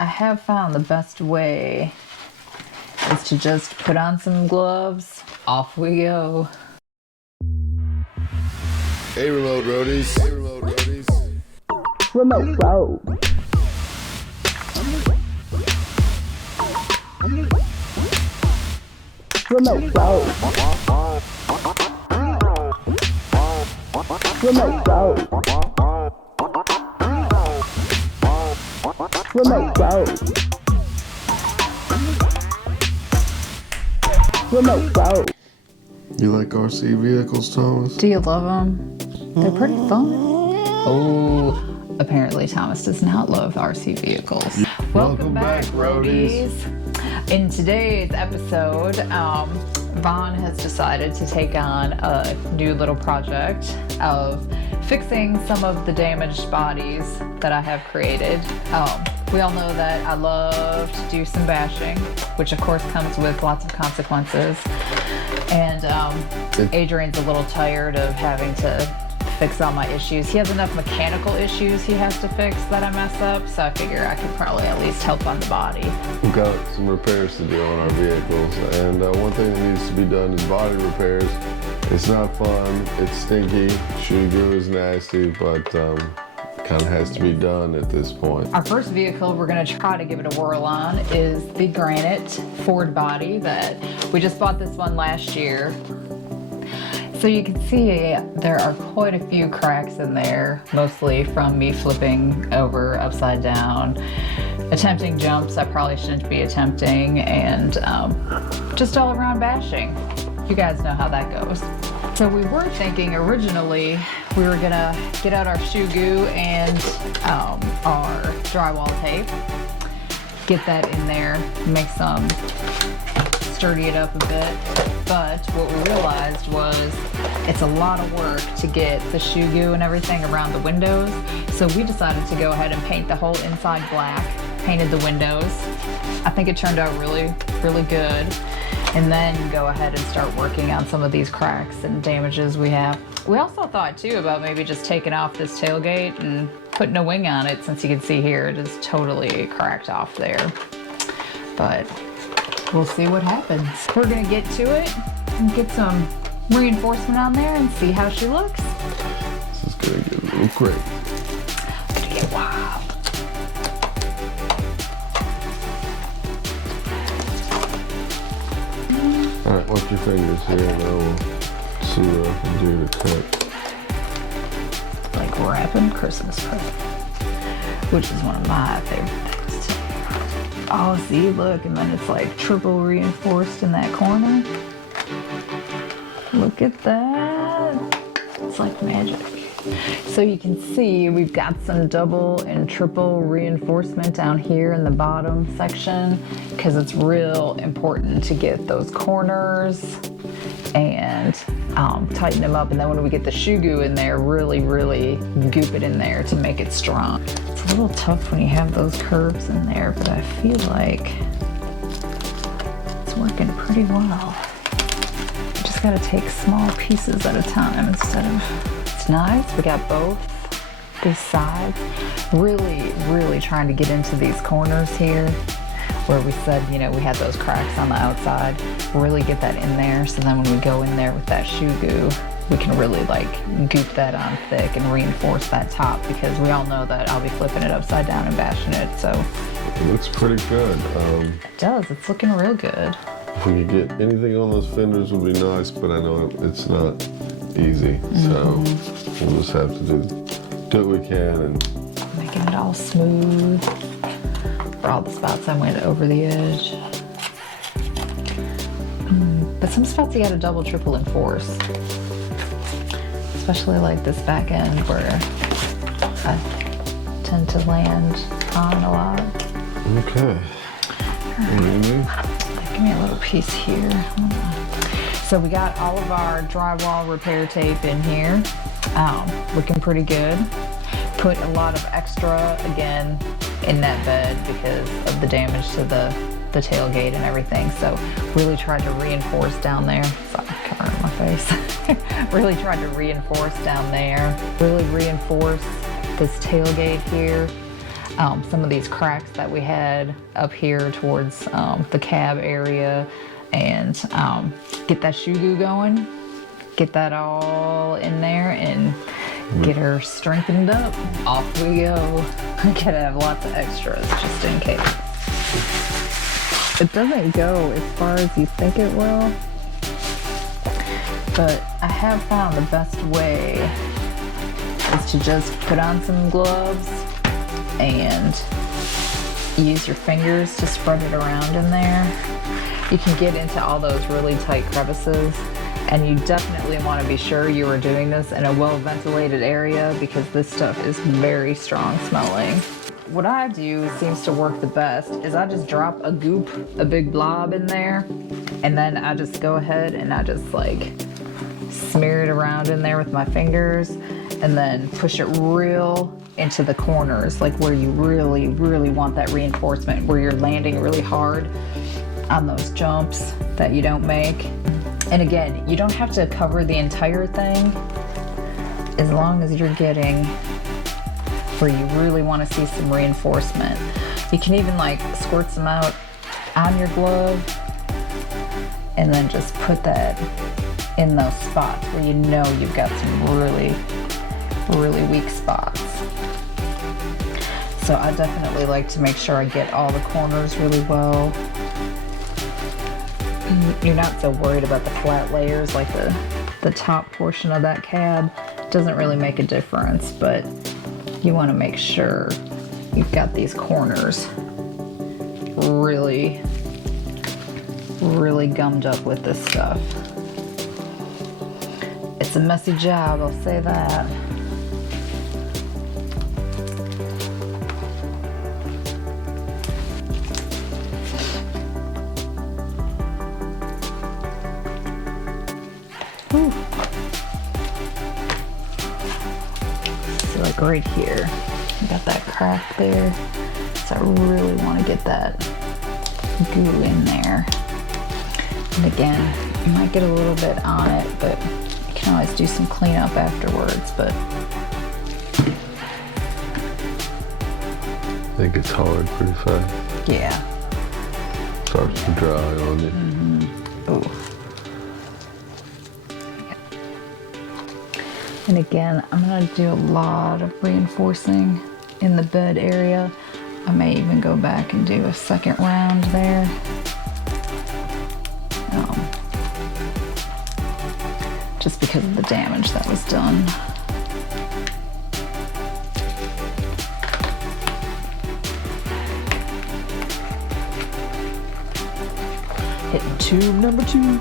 I have found the best way is to just put on some gloves, off we go. Hey, Remote Roadies. Hey, Remote Roadies. Remote Road. Remote Road. Remote Road. Remote Road. Remote Road. You like RC vehicles, Thomas? Do you love them? They're pretty fun. Oh, apparently Thomas does not love RC vehicles. Welcome back, Roadies. In today's episode, Vaughn has decided to take on a new little project of fixing some of the damaged bodies that I have created. We all know that I love to do some bashing, which of course comes with lots of consequences. And Adrian's a little tired of having to fix all my issues. He has enough mechanical issues he has to fix that I mess up, so I figure I could probably at least help on the body. We've got some repairs to do on our vehicles, and one thing that needs to be done is body repairs. It's not fun, it's stinky, Shoe Goo is nasty, but kind of has to be done at this point. Our first vehicle we're going to try to give it a whirl on is the Granite Ford body that we just bought this one last year. So you can see there are quite a few cracks in there, mostly from me flipping over upside down, attempting jumps I probably shouldn't be attempting, and just all around bashing. You guys know how that goes. So we were thinking originally we were gonna get out our Shoe Goo and our drywall tape, get that in there, make some, sturdy it up a bit. But what we realized was it's a lot of work to get the Shoe Goo and everything around the windows. So we decided to go ahead and paint the whole inside black, painted the windows. I think it turned out really, really good. And then go ahead and start working on some of these cracks and damages we have. We also thought too about maybe just taking off this tailgate and putting a wing on it, since you can see here it is totally cracked off there. But we'll see what happens. We're gonna get to it and get some reinforcement on there and see how she looks. This is gonna get a little crazy. It's gonna get wild. Alright, watch your fingers here and I will see what I can do to cut. Like wrapping Christmas presents, which is one of my favorite things too. Oh, see, look, and then it's like triple reinforced in that corner. Look at that. It's like magic. So you can see we've got some double and triple reinforcement down here in the bottom section, because it's real important to get those corners and tighten them up. And then when we get the Shoe Goo in there, really, really goop it in there to make it strong. It's a little tough when you have those curves in there, but I feel like it's working pretty well. You just gotta take small pieces at a time instead of, it's nice. We got both these sides. Really, really trying to get into these corners here where we said, you know, we had those cracks on the outside. Really get that in there, so then when we go in there with that Shoe Goo, we can really like goop that on thick and reinforce that top, because we all know that I'll be flipping it upside down and bashing it, so. It looks pretty good. It does, it's looking real good. If we could get anything on those fenders would be nice, but I know it's not easy. So we'll just have to do what we can. And making it all smooth. For all the spots I went over the edge. But some spots you gotta double, triple enforce. Especially like this back end where I tend to land on a lot. Okay. Give me a little piece here. So we got all of our drywall repair tape in here. Looking pretty good. Put a lot of extra, again, in that bed because of the damage to the tailgate and everything. So really tried to reinforce down there. Sorry, covering my face. Really tried to reinforce down there. Really reinforce this tailgate here. some of these cracks that we had up here towards the cab area, and get that Shoe Goo going, get that all in there, and get her strengthened up. Off we go. Gotta have lots of extras just in case. It doesn't go as far as you think it will, but I have found the best way is to just put on some gloves and use your fingers to spread it around in there. You can get into all those really tight crevices, and you definitely want to be sure you are doing this in a well-ventilated area because this stuff is very strong smelling. What I do seems to work the best is I just drop a goop, a big blob in there, and then I just go ahead and I just like smear it around in there with my fingers, and then push it real into the corners, like where you really, really want that reinforcement, where you're landing really hard on those jumps that you don't make. And again, you don't have to cover the entire thing as long as you're getting where you really want to see some reinforcement. You can even like squirt some out on your glove and then just put that in those spots where you know you've got some really, really weak spots. So I definitely like to make sure I get all the corners really well. You're not so worried about the flat layers, like the top portion of that cab doesn't really make a difference, but you want to make sure you've got these corners really, really gummed up with this stuff. It's a messy job, I'll say that. Whew. So like right here, I got that crack there. So I really want to get that goo in there. And again, you might get a little bit on it, but you can always do some cleanup afterwards. But it gets hard pretty fast. Yeah. Starts to dry on you. Oh. And again, I'm gonna do a lot of reinforcing in the bed area. I may even go back and do a second round there. Just because of the damage that was done. Hitting tube number 2.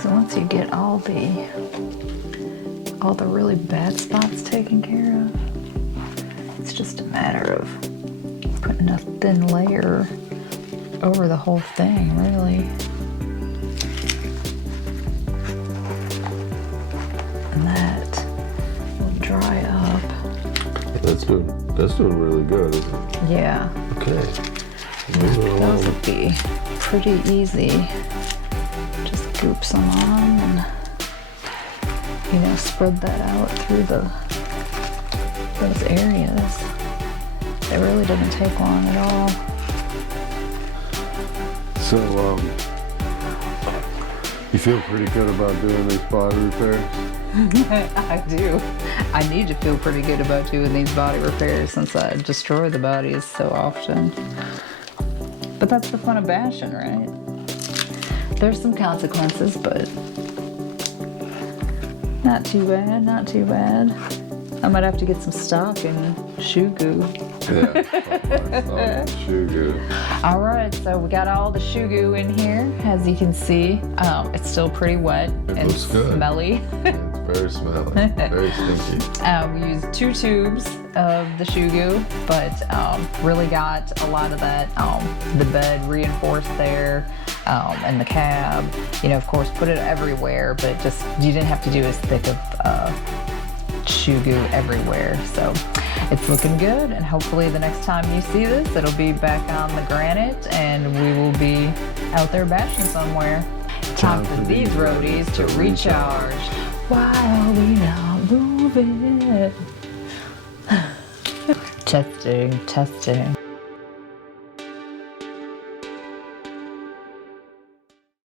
So once you get all the really bad spots taken care of, it's just a matter of putting a thin layer over the whole thing, really. And that will dry up. That's doing really good, isn't it? Yeah. Okay. Those would be pretty easy. Just goop some on and, you know, spread that out through those areas. It really doesn't take long at all. So, you feel pretty good about doing these body repairs? I do. I need to feel pretty good about doing these body repairs since I destroy the bodies so often. But that's the fun of bashing, right? There's some consequences, but not too bad, not too bad. I might have to get some stock in Shoe Goo. Yeah, Shoe Goo. All right, so we got all the Shoe Goo in here. As you can see, it's still pretty wet and looks good. smelly. It's very smelly, very stinky. We used 2 tubes of the Shoe Goo, but really got a lot of that, the bed reinforced there, and the cab. You know, of course, put it everywhere, but just you didn't have to do as thick of Shoe Goo everywhere. So it's looking good, and hopefully the next time you see this, it'll be back on the granite and we will be out there bashing somewhere. Time for these roadies to recharge while we not moving. Testing, testing.